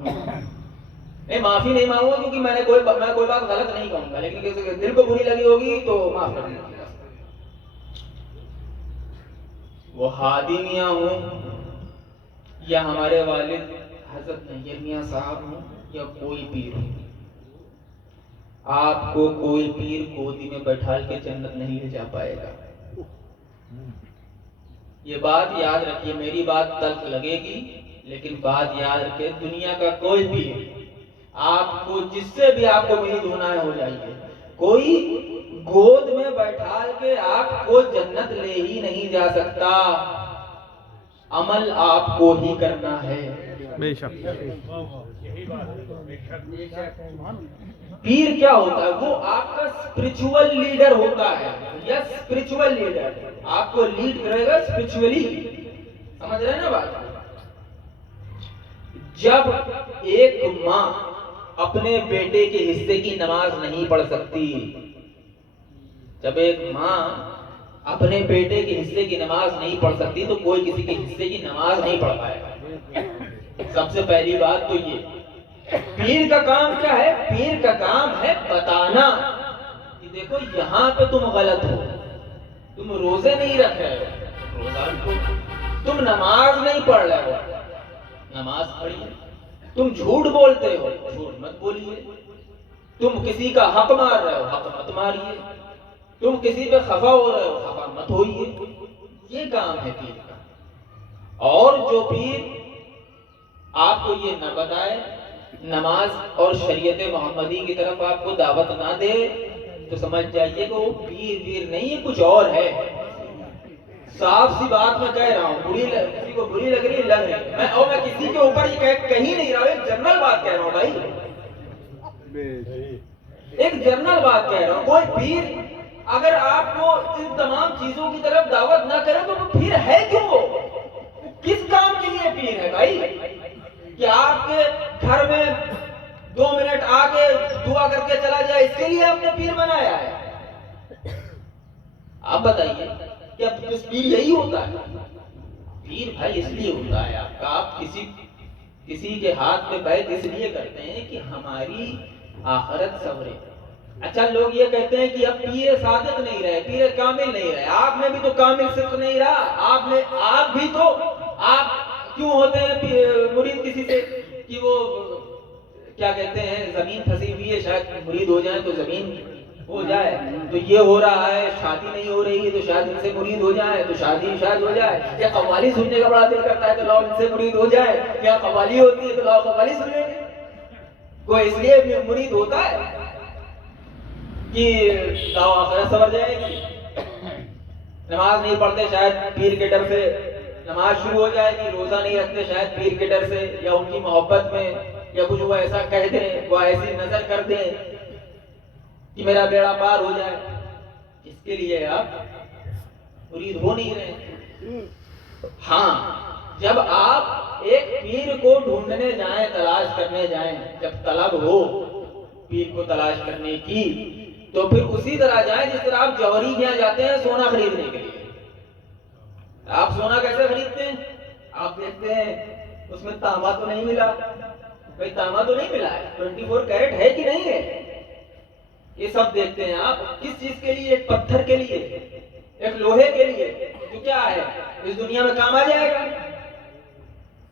میں معافی نہیں مانگوں کیونکہ میں کوئی بات غلط نہیں کہوں گا، لیکن کسی کے دل کو بری لگی ہوگی تو معاف کر دینا۔ وہ ہادی میاں ہوں یا ہمارے والد حضرت نیر میاں صاحب ہوں یا کوئی پیر ہوں، آپ کو کوئی پیر گودی میں بیٹھال کے جنت نہیں لے جا پائے گا۔ یہ بات یاد رکھیے، میری بات تلخ لگے گی لیکن بات یاد رکھیے، دنیا کا کوئی پیر آپ کو جس سے بھی آپ کو مرید ہونا ہے ہو جائیے، کوئی گود میں بیٹھال کے آپ کو جنت لے ہی نہیں جا سکتا، عمل آپ کو ہی کرنا ہے۔ بے شک۔ پیر کیا ہوتا ہے؟ وہ آپ کا اسپرچول لیڈر ہوتا ہے، یا اسپرچول لیڈر آپ کو لیڈ کرے گا اسپرچولی، سمجھ رہے ہیں نا بات؟ جب ایک ماں اپنے بیٹے کے حصے کی نماز نہیں پڑھ سکتی، جب ایک ماں اپنے بیٹے کے حصے کی نماز نہیں پڑھ سکتی تو کوئی کسی کے حصے کی نماز نہیں پڑھ پائے گا۔ سب سے پہلی بات تو یہ، پیر کا کام کیا ہے؟ پیر کا کام ہے بتانا کہ دیکھو یہاں پہ تم غلط ہو، تم روزے نہیں رکھ رہے ہو، روزہ رکھو، تم نماز نہیں پڑھ رہے ہو، نماز پڑھیے، تم جھوٹ بولتے ہو، جھوٹ مت بولیے، تم کسی کا حق مار رہے ہو، حق مت ماریے، تم کسی پہ خفا ہو رہے ہو، خفا مت ہوئیے۔ یہ کام ہے پیر کا۔ اور جو پیر آپ کو یہ نہ بتائے، نماز اور شریعت محمدی کی طرف آپ کو دعوت نہ دے، تو سمجھ جائیے کہ وہ پیر ویر نہیں ہے، کچھ اور ہے۔ صاف سی بات میں کہہ رہا ہوں، کسی کو بری لگ رہی ہے، لگ رہی ہے، میں کسی کے اوپر یہ کہیں نہیں رہا ہوں، ایک جنرل بات کہہ رہا ہوں بھائی، ایک جنرل بات کہہ رہا ہوں۔ کوئی پیر اگر آپ کو ان تمام چیزوں کی طرف دعوت نہ کرے تو وہ پیر ہے کیوں؟ وہ کس کام کے لیے پیر ہے بھائی؟ کہ آپ کے گھر میں 2 منٹ آ کے دعا کر کے چلا جائے، اس کے لیے آپ نے پیر بنایا ہے؟ آپ بتائیے، کیا پیر یہی ہوتا ہے؟ پیر بھائی اس لیے ہوتا ہے آپ کا، آپ کسی کے ہاتھ میں بیعت اس لیے کرتے ہیں کہ ہماری آخرت سنورے۔ اچھا، لوگ یہ کہتے ہیں کہ اب پیر صادق نہیں رہے، پیر کامل نہیں رہے۔ آپ میں بھی تو کامل صدق نہیں رہا، آپ بھی تو، آپ کیوں ہوتے ہیں مرید کسی سے کہ وہ کیا کہتے ہیں زمین پھنسی ہوئی ہے، شاید مرید ہو جائیں تو زمین ہو جائے، تو یہ ہو رہا ہے، شادی نہیں ہو رہی ہے تو شاید ان سے مرید ہو جائے تو شادی شاید ہو جائے، یا قوالی سننے کا بڑا دل کرتا ہے تو لاؤ ان سے مرید ہو جائے، یا قوالی ہوتی ہے تو لاؤ قوالی سن لیں گے۔ کوئی اس لیے مرید ہوتا ہے کہ لاؤ آخرت سنور جائے گی۔ نماز نہیں پڑھتے شاید پیر کے ڈر سے نماز شروع ہو جائے گی، روزہ نہیں رکھتے شاید پیر کے ڈر سے، یا ان کی محبت میں، یا کچھ وہ ایسا کہہ دیں، وہ ایسی نظر کر دیں کہ میرا بیڑا پار ہو جائے، اس کے لیے آپ مرید ہو نہیں رہے۔ ہاں، جب آپ ایک پیر کو ڈھونڈنے جائیں، تلاش کرنے جائیں، جب طلب ہو پیر کو تلاش کرنے کی، تو پھر اسی طرح جائیں جس طرح آپ جوہری کے یہاں جاتے ہیں سونا خریدنے کے لیے۔ آپ سونا کیسے خریدتے ہیں؟ آپ دیکھتے ہیں اس میں تانبا تو نہیں ملا، بھائی تانبا تو نہیں ملا ہے، 24 کیرٹ ہے کہ نہیں ہے، یہ سب دیکھتے ہیں آپ۔ کس چیز کے لیے؟ ایک پتھر کے لیے، ایک لوہے کے لیے، جو کیا ہے اس دنیا میں کام آ جائے گا،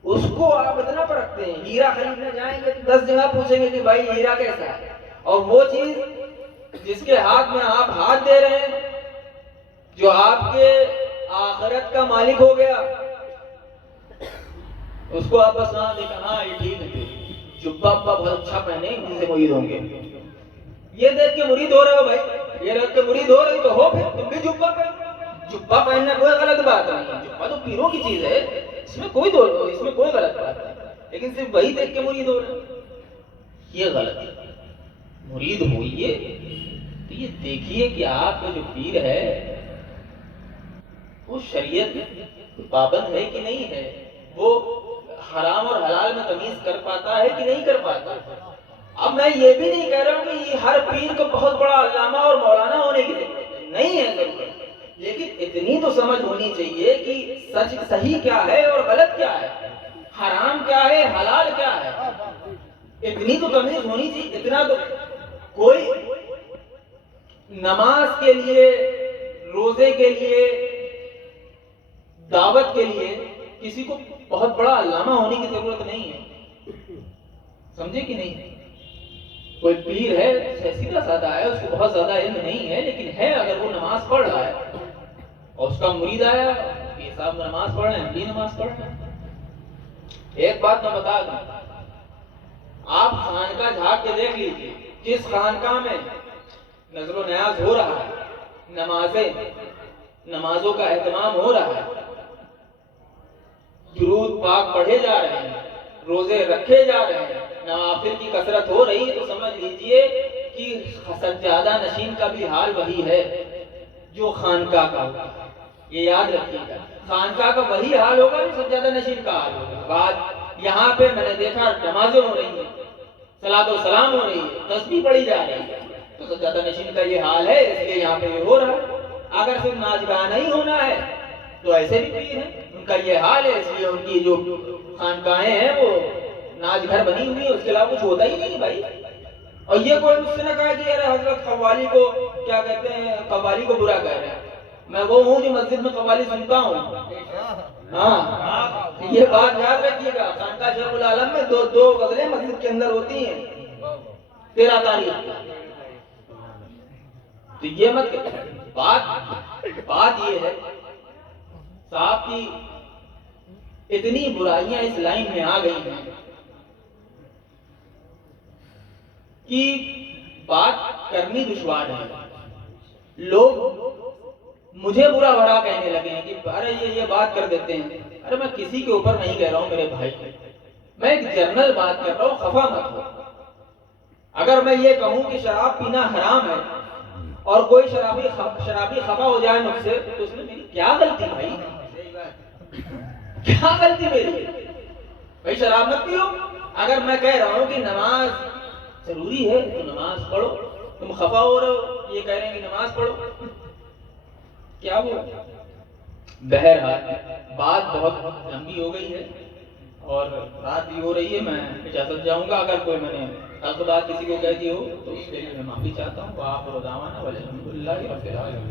اس کو آپ اتنا پرکھتے ہیں۔ ہیرا خریدنے جائیں گے تو 10 جگہ پوچھیں گے کہ بھائی ہیرا کیسا ہے، اور وہ چیز جس کے ہاتھ میں آپ ہاتھ دے رہے ہیں، جو آپ کے آخرت کا مالک ہو گیا، اس کو آپ بس نہ دیکھا، ہاں یہ ٹھیک ہے، جبہ بہت اچھا پہنے، ان سے مرید ہوں گے، یہ دیکھ کے مرید ہو رہے ہو بھائی، یہ دیکھ کے مرید ہو رہی تو ہو، پھر تم بھی جبہ پہنو۔ جبہ پہننا کوئی غلط بات نہیں ہے، جبہ تو پیروں کی چیز ہے، اس میں کوئی غلط بات نہیں، لیکن صرف وہی دیکھ کے مرید ہو رہے ہیں، یہ غلط ہے۔ مرید ہوئیے تو یہ دیکھیے کہ آپ کا جو پیر ہے وہ شریعت پابند ہے کہ نہیں ہے، وہ حرام اور حلال میں تمیز کر پاتا ہے کہ نہیں کر پاتا۔ اب میں یہ بھی نہیں کہہ رہا ہوں کہ ہر پیر کو بہت بڑا علامہ اور مولانا ہونے کی ضرورت ہے، نہیں ہے ضرورت، لیکن اتنی تو سمجھ ہونی چاہیے کہ سچ صحیح کیا ہے اور غلط کیا ہے، حرام کیا ہے، حلال کیا ہے۔ اتنی تو تمیز ہونی چاہیے، اتنا تو کوئی نماز کے لیے، روزے کے لیے، دعوت کے لیے کسی کو بہت بڑا علامہ ہونے کی ضرورت نہیں ہے، سمجھے کہ نہیں؟ کوئی پیر ہے سیدھا سادہ ہے، اس کو بہت زیادہ علم نہیں ہے، لیکن ہے اگر وہ نماز پڑھ رہا ہے اور اس کا مرید آیا یہ صاحب نماز پڑھ رہے ہیں، ہم بھی نماز پڑھ رہے ہیں۔ ایک بات میں بتا دوں، آپ خانقاہ جھانک کے دیکھ لیجیے، جس خانقاہ میں نظر و نیاز ہو رہا ہے، نمازوں کا اہتمام ہو رہا ہے، درود پاک پڑھے جا رہے ہیں، روزے رکھے جا رہے ہیں، نوافل کی کثرت ہو رہی ہے، تو سمجھ لیجئے کہ سجادہ نشین کا بھی حال وہی ہے جو خانقاہ کا ہوگا۔ یہ یاد رکھیے گا، خانقاہ کا وہی حال ہوگا جو سجادہ نشین کا حال ہوگا۔ بات یہاں پہ میں نے دیکھا نمازیں ہو رہی ہیں، صلاۃ و سلام ہو رہی ہے، تسبیح پڑھی جا رہی ہے، تو سجادہ نشین کا یہ حال ہے، اس لیے یہاں پہ یہ ہو رہا ہے۔ اگر صرف ناچ گانا ہی ہونا ہے تو ایسے بھی پیر ہیں، ان کا یہ حال ہے، اس لیے ان کی جو خانقاہیں ہیں وہ ناچ گھر بنی ہوئی ہے، اس کے علاوہ کچھ ہوتا ہی نہیں بھائی۔ اور یہ کوئی مجھ سے نہ کہا کہ یار حضرت قوالی کو کیا کہتے ہیں، قوالی کو برا کہہ رہے ہیں۔ میں وہ ہوں جو مسجد میں قوالی سنتا ہوں، ہاں یہ بات یاد رکھیے گا۔ خانقاہ شیخ العالم میں دو غزلیں مسجد کے اندر ہوتی ہیں 13 تاریخ کو، تو یہ مت بات یہ ہے صاحب کی اتنی برائیاں اس لائن میں آ گئی ہیں کہ بات کرنی دشوار ہے۔ لوگ مجھے برا بھلا کہنے لگے ہیں کہ ارے یہ بات کر دیتے ہیں۔ ارے میں کسی کے اوپر نہیں کہہ رہا ہوں میرے بھائی، میں ایک جنرل بات کر رہا ہوں، خفا مت ہو۔ اگر میں یہ کہوں کہ شراب پینا حرام ہے اور کوئی شرابی خفا ہو جائے مجھ سے، تو اس میں میری کیا غلطی بھائی؟ کیا غلطی میری؟ بھائی شراب مت پیو۔ اگر میں کہہ رہا ہوں کہ نماز ضروری ہے تو نماز پڑھو، تم خفا ہو رہے ہو یہ کہہ رہے ہیں کہ نماز پڑھو، کیا وہ؟ بہرحال بات بہت لمبی ہو گئی ہے اور رات بھی ہو رہی ہے، میں اجازت جاؤں گا۔ اگر کوئی میں نے غلط بات کسی کو کہہ دی ہو تو اس کے لیے میں معافی چاہتا ہوں۔ وآخر دعوانا والحمد للہ رب العالمین۔